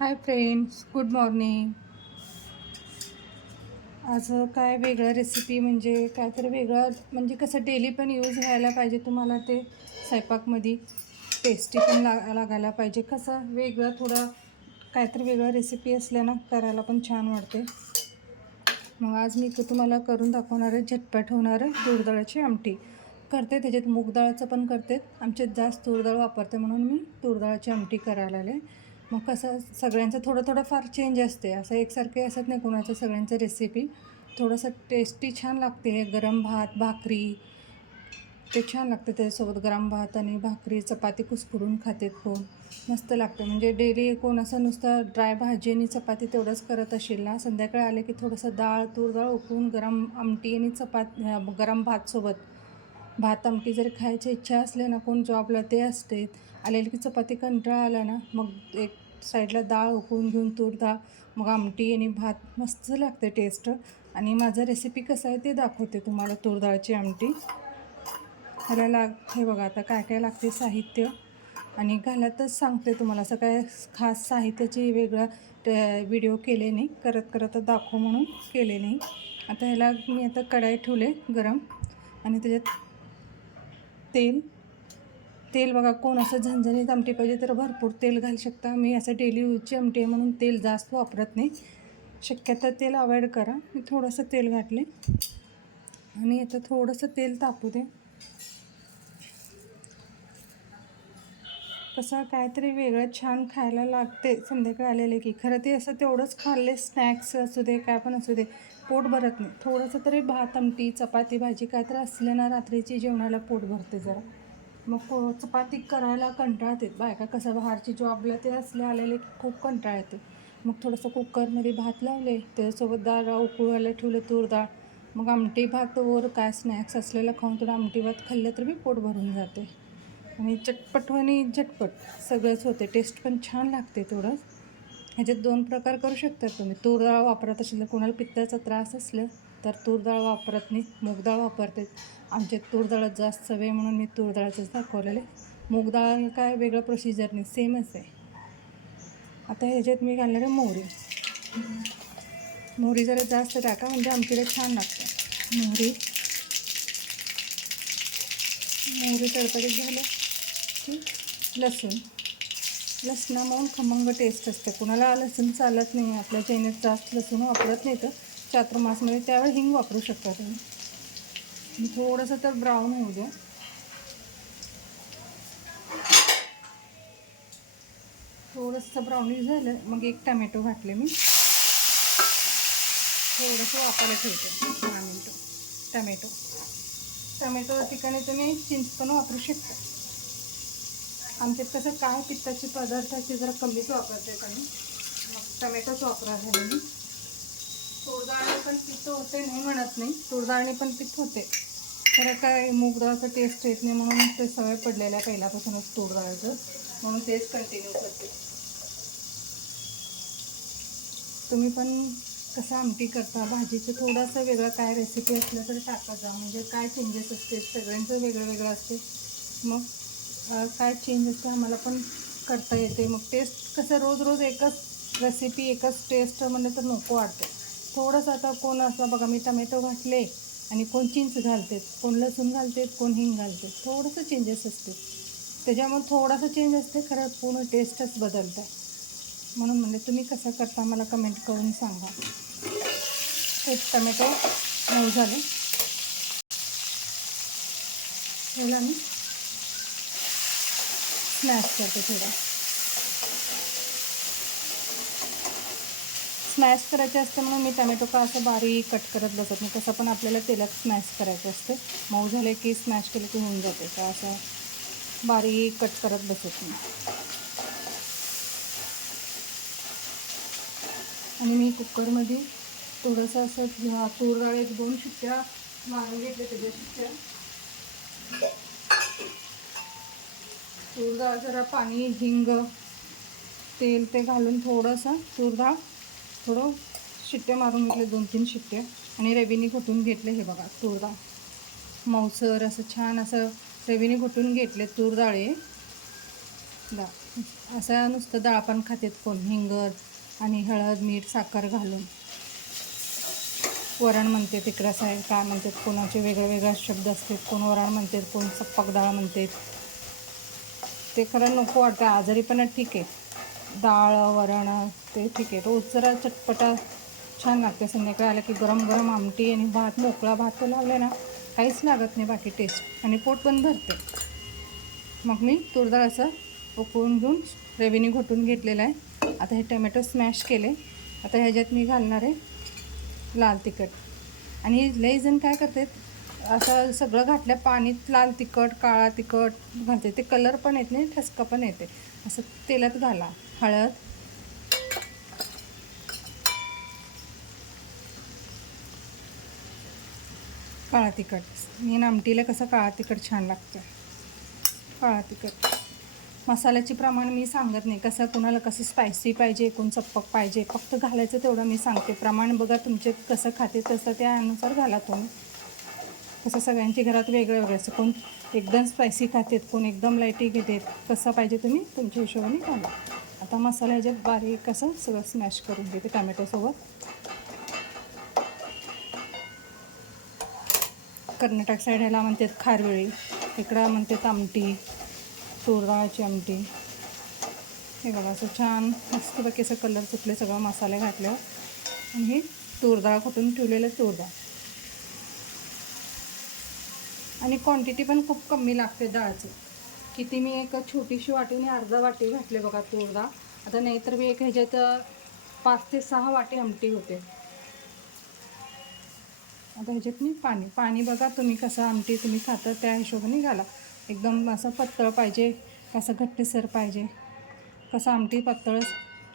Hi friends, good morning. आज काय वेगळं रेसिपी म्हणजे काय तर वेगळं म्हणजे कसं डेली पण यूज व्हायला पाहिजे तुम्हाला ते स्वयंपाकमध्ये टेस्टी पण लागायला पाहिजे. कसं वेगळं थोडं काय तर वेगळं रेसिपी असल्या ना करायला पण छान वाटते. मग आज मी तुम्हाला करून दाखवणार आहे झटपट होणारं तूर डाळीची आमटी. करते त्याच्यात मूग डाळचं पण करते. आमच्यात जास्त तूर डाळ वापरते म्हणून मी तूर डाळीची आमटी करायला आले. मग कसं सगळ्यांचं थोडं थोडं फार चेंज असते, असं एकसारखे असत नाही कोणाचं सगळ्यांचं रेसिपी. थोडंसं टेस्टी छान लागते. हे गरम भात भाकरी ते छान लागते, त्याच्यासोबत गरम भात आणि भाकरी चपाती कुस्करून खातेत कोण, मस्त लागतं. म्हणजे डेली कोण असं नुसतं ड्राय भाजी आणि चपाती तेवढंच करत असेल ना, संध्याकाळी आले की थोडंसं तूर डाळ उकळून गरम आमटी आणि गरम भातसोबत भात आमटी जरी खायची इच्छा असले ना, कोण जॉबला ते असते आलेली की चपाती कंटाळा आला ना, मग एक साईडला डाळ उकळून घेऊन तूर डाळ मग आमटी आणि भात मस्त लागते टेस्ट. आणि माझं रेसिपी कसं आहे ते दाखवते तुम्हाला. तूर डाळची आमटी ह्याला हे बघा आता काय काय लागते साहित्य, आणि घालातच सांगते तुम्हाला. असं काय खास साहित्याची वेगळं व्हिडिओ केले नाही, करत करत दाखव म्हणून केले नाही. आता ह्याला मी आता कढाई ठेवले गरम, आणि त्याच्यात तेल तेल बघा, कोण असं झणझणीत आमटी पाहिजे तर भरपूर तेल घालू शकता. मी असं डेली यूजची आमटी आहे म्हणून तेल जास्त वापरत नाही. शक्यतो तेल अवॉइड करा. मी थोडंसं तेल घातले आणि आता थोडंसं तेल तापू दे. कसं काहीतरी वेगळं छान खायला लागते संध्याकाळी आलेले की. खरं ते असं तेवढंच खाल्ले, स्नॅक्स असू दे काय पण असू दे, पोट भरत नाही. थोडंसं तरी भात आमटी चपाती भाजी काय तर असलं ना रात्रीची जेवणाला पोट भरते जरा. मग चपाती करायला कंटाळते बायका. कसं बाहेरची जॉबला ते असले आलेले की खूप कंटाळा येते. मग थोडंसं कुकरमध्ये भात लावले, त्याच्यासोबत डाळ उकळवायला ठेवलं तूर डाळ, मग आमटी भात वर काय स्नॅक्स असलेलं खाऊन थोडं आमटी भात खाल्लं तर बी पोट भरून जाते. आणि चटपट आणि झटपट सगळंच होते. टेस्ट पण छान लागते तेवढंच. ह्याच्यात 2 प्रकार करू शकता तुम्ही. तूर डाळ वापरत असेल तर कोणाला पित्ताचा त्रास असलं तर तूर डाळ वापरत नाही, मूग डाळ वापरते. आमच्यात तूर डाळच जास्त सवय म्हणून मी तूर डाळचंच दाखवलेले. मूग डाळ काय वेगळं प्रोसिजर नाही, सेमच आहे. आता ह्याच्यात मी घालणार आहे मोहरी. मोहरी जरा जास्त टाका म्हणजे आमटीला छान लागतं. मोहरी तडतडीत झालं की लसूण. लसणामुळे खमंग टेस्ट असते. कुणाला लसूण चालत नाही, आपल्या चैनीत जास्त लसूण वापरत नाही तर चातुर्मासमध्ये त्यावेळी हिंग वापरू शकता तुम्ही. थोडंसं तर ब्राऊन होऊ द्या. थोडंसं ब्राउनिश झालं मग एक टमॅटो घातले मी. थोडंसं वापरायला ठेवते 10 मिनटं. टमॅटो ठिकाणी तुम्ही चिंच पण वापरू शकता. आमच्यात कसं काय पित्ताचे पदार्थाचे जरा कमीच वापरते आणि मग टमॅटोच वापरायला मी. तूर डाळने पण पित्त होते नाही म्हणत नाही, तूर डाळने पण पित्त होते. खरं काय मूग डाळचं टेस्ट येत नाही म्हणून ते सवय पडलेल्या पहिल्यापासूनच तूर डाळचं, म्हणून तेच कंटिन्यू करते. तुम्ही पण कसं आमटी करता भाजीचं थोडंसं वेगळं काय रेसिपी असलं तर टाका जा, म्हणजे काय चेंजेस असते सगळ्यांचं वेगळं वेगळं असते. मग काय चेंज असते आम्हाला पण करता येते. मग टेस्ट कसं रोज रोज एकच रेसिपी एकच टेस्ट म्हणलं तर नको वाटते. थोडंसं आता कोण असं बघा, मी टमॅटो घातले आणि कोण चिंच घालतात, कोण लसूण घालतात, कोण हिंग घालतात. थोडंसं चेंजेस असते त्याच्यामुळे. थोडासा चेंज असते खरं पूर्ण टेस्टच बदलतं. म्हणून म्हणजे तुम्ही कसं करता मला कमेंट करून सांगा. एक टमॅटो मऊ झाले, ह्याला मी स्मॅश करते. थोडा स्मॅश करायचे असते म्हणून मी टमॅटो का असं बारीक कट करत बसत नाही. कसं पण आपल्याला तेलात स्मॅश करायचं असते. मऊ झाले की स्मॅश केलं की होऊन जाते, का असं बारीक कट करत बसत नाही. आणि मी कुकरमध्ये थोडंसं असं तूर डाळ 1-2 शिट्ट्या मारून घेतले. त्याच्या शिट्ट्या तूर डाळ जरा पाणी हिंग तेल ते घालून थोडंसं तूर डाळ थोडं शिट्ट्या मारून घेतले 2-3 शिट्ट्या, आणि रवीने घुटून घेतले. हे बघा तूर डाळ मऊसर असं छान असं रवीने घुटून घेतले तूर डाळे. डाळ असं नुसतं डाळ पण खातेत कोण, हिंगर आणि हळद मीठ साखर घालून. वरण म्हणते तिकडं साईड काय म्हणतात, कोणाचे वेगळे शब्द असतात. कोण वरण म्हणतात, कोण सप्पक डाळ म्हणतात. ते खरं नको वाटतं. आजारीपणा ठीक आहे, डाळ वरण ते ठीक आहे. रोज जरा चटपटा छान लागते. संध्याकाळी आलं की गरम गरम आमटी आणि भात, मोकळा भात लावले ना, काहीच लागत नाही बाकी टेस्ट, आणि पोट पण भरते. मग मी तूर डाळ असं उकळून घेऊन रवीने घोटून घेतलेलं आहे. आता हे टमॅटो स्मॅश केले. आता ह्याच्यात मी घालणार आहे लाल तिखट. आणि लई जण काय करतात, असं सगळं घातल्या पाणीत लाल तिखट काळा तिखट घालते, ते कलर पण येत नाही, ठसका पण येते. असं तेलात घाला. हळद, काळा तिखट. मी आमटीला कसं काळा तिखट छान लागतं. काळा तिखट मसाल्याचे प्रमाण मी सांगत नाही, कसं कोणाला कसं स्पायसी पाहिजे, कोण चप्पक पाहिजे, फक्त घालायचं तेवढं मी सांगते. प्रमाण बघा तुमचे कसं खाते तसं त्यानुसार घाला तुम्ही. कसं सगळ्यांची घरात वेगळं असं, कोण एकदम स्पायसी खातात, कोण एकदम लाईटी घेतात. कसं पाहिजे तुम्ही तुमच्या हिशोबाने घाला. आता मसाला ह्याच्यात बारीक कसं सगळं स्मॅश करून घेते टमॅटोसोबत. कर्नाटक साईड ह्याला म्हणतात खारवेळी, इकडं म्हणतात आमटी, तूर डाळाची आमटी. हे बघा असं छान मस्तपैकी असं कलर सुटले सगळं मसाले घातल्यावर. आणि हे तूर डाळ कुठून ठेवलेलं तूर डाळ. आणि क्वांटिटी पण खूप कमी लागते डाळची. किती मी एक छोटीशी वाटीने अर्धा वाटी घातले बघा तूर डाळ. आता नाहीतर मी एक ह्याच्यात 5 ते 6 वाटी आमटी होते. आता ह्याच्यात मी पाणी बघा तुम्ही कसं आमटी तुम्ही खाता त्या हिशोबाने घाला. एकदम असं पातळ पाहिजे, कसं घट्टसर पाहिजे, कसं आमटी पातळ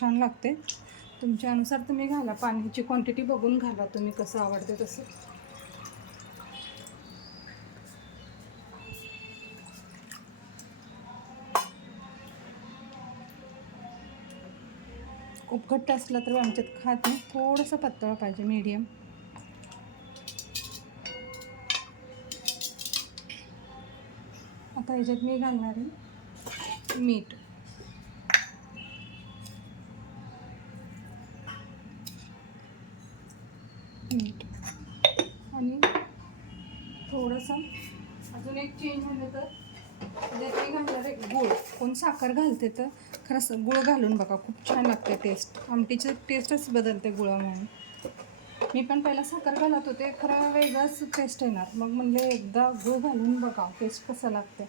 छान लागते. तुमच्या अनुसार तुम्ही घाला. पाण्याची क्वांटिटी बघून घाला तुम्ही, कसं आवडते तसं. खूप घट्ट असलं तर आमच्यात खात नाही, थोडंसं पातळ पाहिजे, मीडियम. आता ह्याच्यात मी घालणार आहे मीठ. आणि थोडंसं अजून एक चेंज झालं तर त्याच्यात मी घालणार आहे गूळ. कोण साखर घालते तर खरंच गूळ घालून बघा, खूप छान लागते टेस्ट. आमटीची टेस्टच बदलते गुळामुळे. मी पण पहिला साखर घालत होते, खरं वेगळंच टेस्ट येणार. मग म्हणले एकदा गूळ घालून बघा टेस्ट कसं लागते.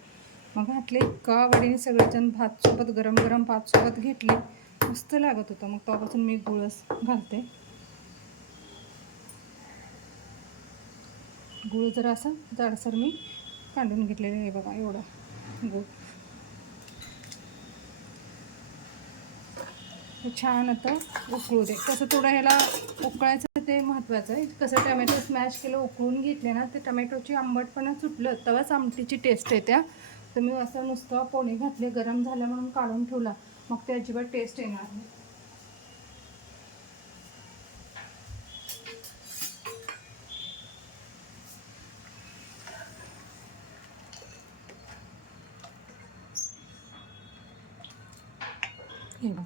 मग घातले का आवडीने सगळेजण भातसोबत, गरम गरम भातसोबत घेतले, मस्त लागत होतं. मग तेव्हापासून मी गूळच घालते. गूळ जरा असं जाडसर मी काढून घेतलेलं आहे बघा, एवढं गूळ. छान आता उकळू दे. कसं थोडं ह्याला उकळायचं ते महत्त्वाचं आहे. कसं टमॅटो स्मॅश केलं, उकळून घेतले ना, ते टमॅटोची आंबटपणा सुटलं तेव्हाच आमटीची टेस्ट येत्या. तर मी असं नुसतं पोळी घातले, गरम झालं म्हणून काढून ठेवला, मग ते अजिबात टेस्ट येणार नाही. हे बघ,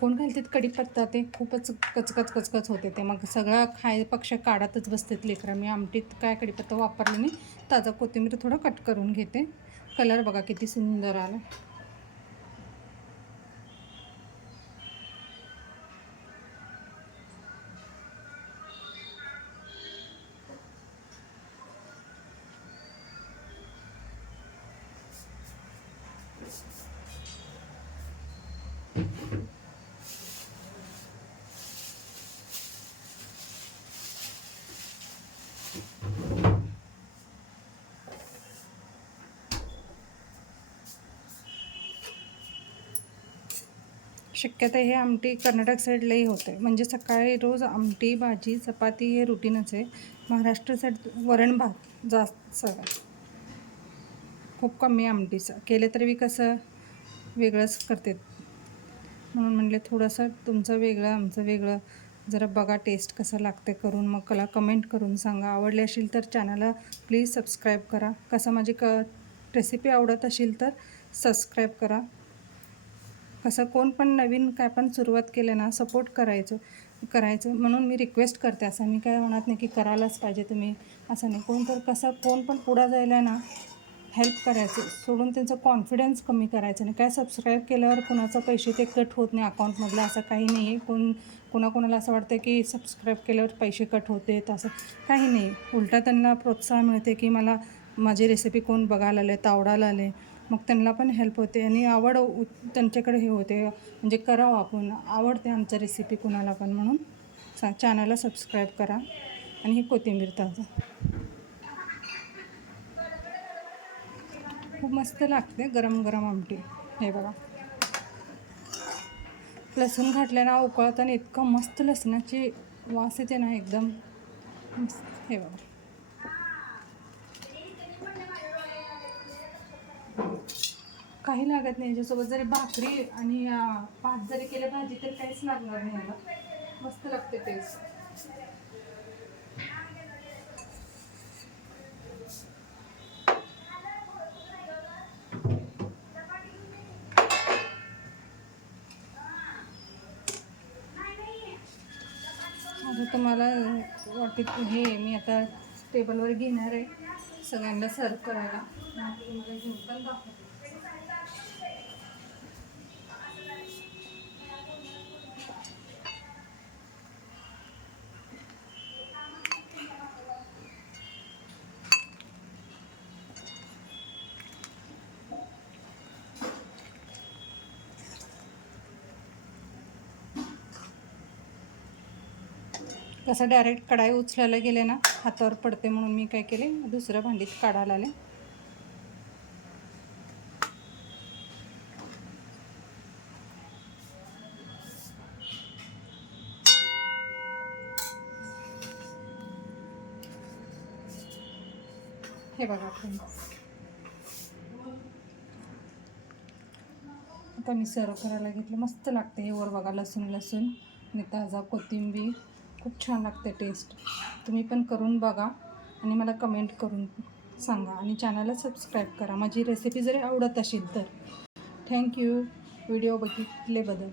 कोण घालतात कढीपत्ता, ते खूपच कचकच होते ते. मग सगळं पक्ष काढतच बसतात लेकरं. मी आमटीत काय कढीपत्ता वापरले नाही, ताजा कोथिंबीर थोडं कट करून घेते. कलर बघा किती सुंदर आला. शक्यतो हे आमटी कर्नाटक साईडलाही होते. म्हणजे सकाळी रोज आमटी भाजी चपाती हे रुटीनच आहे. महाराष्ट्र साईड वरण भात जास्त सगळं, खूप कमी आमटीचं केले तरी कसं वेगळंच करते. म्हणून म्हणले थोडंसं तुमचं वेगळं आमचं वेगळं, जरा बघा टेस्ट कसं लागते करून. मग मला कमेंट करून सांगा. आवडले असेल तर चॅनलला प्लीज सबस्क्राईब करा. कसं माझे रेसिपी आवडत असेल तर सबस्क्राईब करा. कसं कोण पण नवीन काय पण सुरुवात केलं ना सपोर्ट करायचं म्हणून मी रिक्वेस्ट करते. असं मी काय म्हणत नाही की करायलाच पाहिजे तुम्ही, असं नाही. कोण पण पुढं जायला ना हेल्प करायचं सोडून त्यांचा कॉन्फिडन्स कमी करायचं नाही. काय सबस्क्राईब केल्यावर कुणाचा पैसे ते कट होत नाही अकाउंटमधलं, असं काही नाही आहे. कोणाकोणाला असं वाटतं की सबस्क्राईब केल्यावर पैसे कट होते, असं काही नाही. उलटा त्यांना प्रोत्साहन मिळते की मला माझी रेसिपी कोण बघायला आले, आवडायला आले, मग त्यांना पण हेल्प होते आणि आवड त्यांच्याकडे हे होते, म्हणजे करावं आपण, आवडते आमचं रेसिपी कुणाला पण. म्हणून चॅनलला सबस्क्राईब करा. आणि ही कोथिंबीर ताजा खूप मस्त लागते गरम गरम आमटी. हे बघा, लसूण घातल्यानं उकळताना इतकं मस्त लसणाची वास येते ना, एकदम मस्त. हे बघा, काही लागत नाही याच्यासोबत. जरी भाकरी आणि भात जरी केलं भाजी तर काहीच लागणार नाही याला. मस्त लागते टेस्ट. आता तुम्हाला वाटेल हे मी आता टेबलवर घेणार आहे सगळ्यांना सर्व करायला. तुम्हाला घेऊन पण दाखवते. कसं डायरेक्ट कढाई उचलायला गेले ना हातावर पडते, म्हणून मी काय केले दुसऱ्या भांडीत काढायला आले. हे बघा आता मी सर्व करायला घेतलं. मस्त लागते हे. वर बघा लसूण आणि ताजा कोथिंबीर, खूप छान लागते टेस्ट. तुम्ही पण करून बघा आणि मला कमेंट करून सांगा. आणि चॅनलला सबस्क्राईब करा माझी रेसिपी जरी आवडत असेल तर. Thank you video बघितल्याबद्दल.